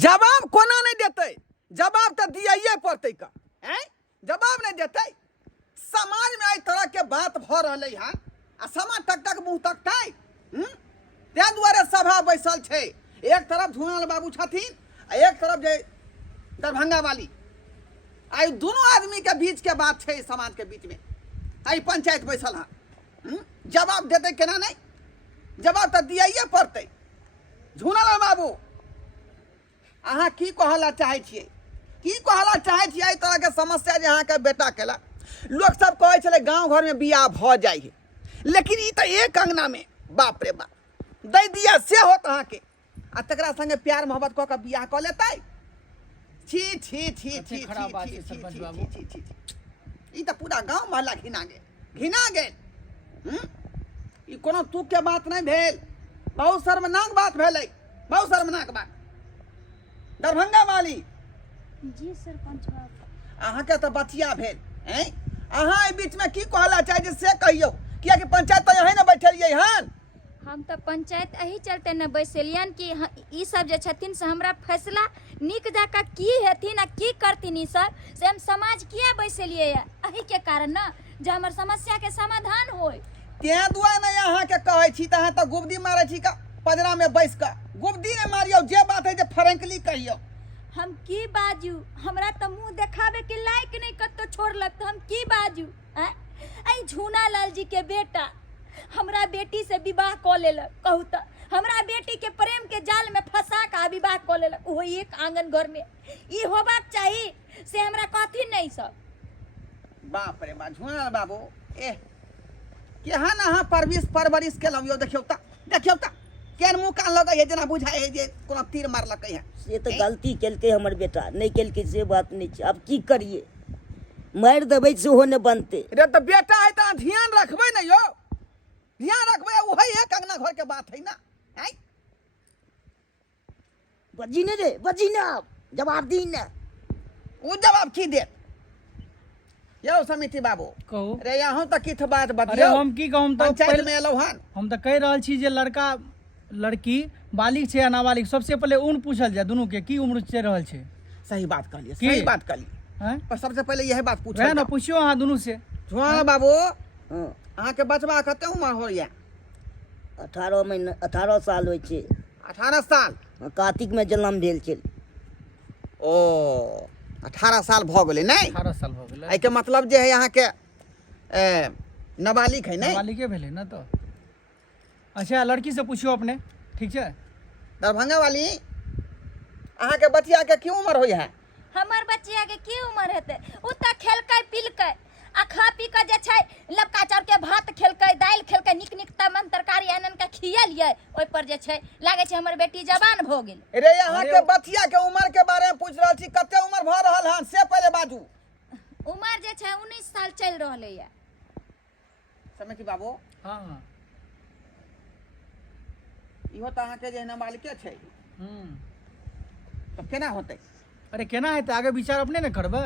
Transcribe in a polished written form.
जवाब कोना नहीं देते, जवाब तो दिए पड़ते का हैं? जवाब नहीं देते। समाज में एहि तरह के बात भ रही है आ समाज तक तक मुंह तकते ते दुआरे सभा बैसल छे। एक तरफ झूनाल बाबू छथिन आ एक तरफ जे दरभंगा वाली। आई दोनों आदमी के बीच के बात छे समाज के बीच में। आई पंचायत बैसल है, जवाब देते केना नहीं? जवाब तो दिए पड़ते। झूनाल बाबू अहाँ की कहला चाहे छिए? की कहला चाहे छिए? एहि तरह के समस्या जे अहाँ के बेटा केला, लोग सब कहे छले गांव घर में बियाह भ जाय है, लेकिन ई तो एक अंगना में बाप रे बाप दे दिया से होत अहाँ के आ तकरा संगे प्यार मोहब्बत क के बियाह क लेतै। छी छी छी छी खराब बात है सरपंच बाबू। ई तो पूरा गांव मोहल्ला घिना गेल। ई कोनो तुक के बात नहीं भेल, बहुत शर्मनाक बात भेलै, बहुत शर्मनाक बात। दरभंगा वाली जी सरपंच बाबू, अहाँ के तो बचिया भेल हैं? अहाँ ए बीच में की कहला चाहे जे से कहियो, किया कि पंचायत तो यही न बैठलियै हन। हम तो पंचायत यही चलते न बैसलियन कि ई सब जे छथिन से हमरा फैसला निक जाका की हेथिन आ की करथिन ई सब से हम समाज किया बैसलियै एही के कारण न जे हमर समस्या के समाधान होय। ते दुआ नहीं अहाँ के कहै छी त अहाँ तो गुबदी मारै छी का पजरा में बैस का। गुबदी ने मारियो, जे बात है जे फ्रैंकली कहियो। हम की बाजू, हमरा तो मुंह देखावे के लायक नहीं कतो छोड़लक तो हम की बाजू हैं? आई झूना लाल जी के बेटा हमरा बेटी से विवाह क लेलक, कहू तो हमरा बेटी के प्रेम के जाल में फंसा का विवाह क लेलक, वो एक आंगन घर में। ई होबाक चाहिए से हमरा कथी नहीं सब। बाप रे बाप झूना बाबू एह केहन अहाँ परवरिश केलौ यो। देखियौ त केन मुंह कान लगै है जेना बुझाय है जे कोनो तीर मारलकै है। से तो गलती केलकै हमर बेटा, नहीं केलकै से बात नहीं छै। अब की करिए, मार देबै सेहो नहीं बनते। रे तो बेटा है त ध्यान रखबै न यो, ध्यान रखबै। वही एक अंगना घर के बात है ना हैं? बजी ने रे, बजी ना, जवाब दी ना। उ जवाब की देत? यो समिति बाबू कहू रे यहाँ तक किथ बात अरे बतियौ। हम की कहूँ तो पंचायत में एलौ हन, हम तो कह रहल छी जे लड़का लड़की बालिग छे या नाबालिग, सबसे पहले उम्र पूछल जाए दोनों के की उम्र चल रहल छे। सही बात कहलिए, की? सही बात कहलिए। हैं? पर सबसे पहले यही बात पूछो वह ना पूछियो अहाँ दोनों से। झुआल बाबू हाँ, अहाँ के बचबा कते उम्र हो या? 18 महीना 18 साल होइ छै। 18 साल। कार्तिक में जन्म भेल छै। ओ 18 साल भ गेलै नहीं? 18 साल हो गेलै। एहि के मतलब जे है यहाँ के नाबालिग है नहीं? नाबालिगे भेलै ना तो। अच्छा लड़की से पूछियो अपने, ठीक है? दरभंगा वाली अहाँ के बचिया के की उम्र होय है? हमर बच्चिया के की उम्र हेते? उ त खेलकै पिलकै आ खा पी के जे छै लपका चाउर के भात खेलकै, दाल खेलकै, निक निक तमन तरकारी आनन के खियलियै। ओइ पर जे छै लागे छै हमर बेटी जवान भ गेल। रे यहाँ के बचिया के उम्र के बारे में पूछ रहल छी, कते उम्र भ रहल हन से पहले बाजू। उम्र जे छै 19 साल चल रहले या। समिति बाबू हाँ हाँ। इहो त अहाँ के जे नाबालिगे छै तो केना होतै? अरे केना हेतै, आगे विचार अपने ने करबै।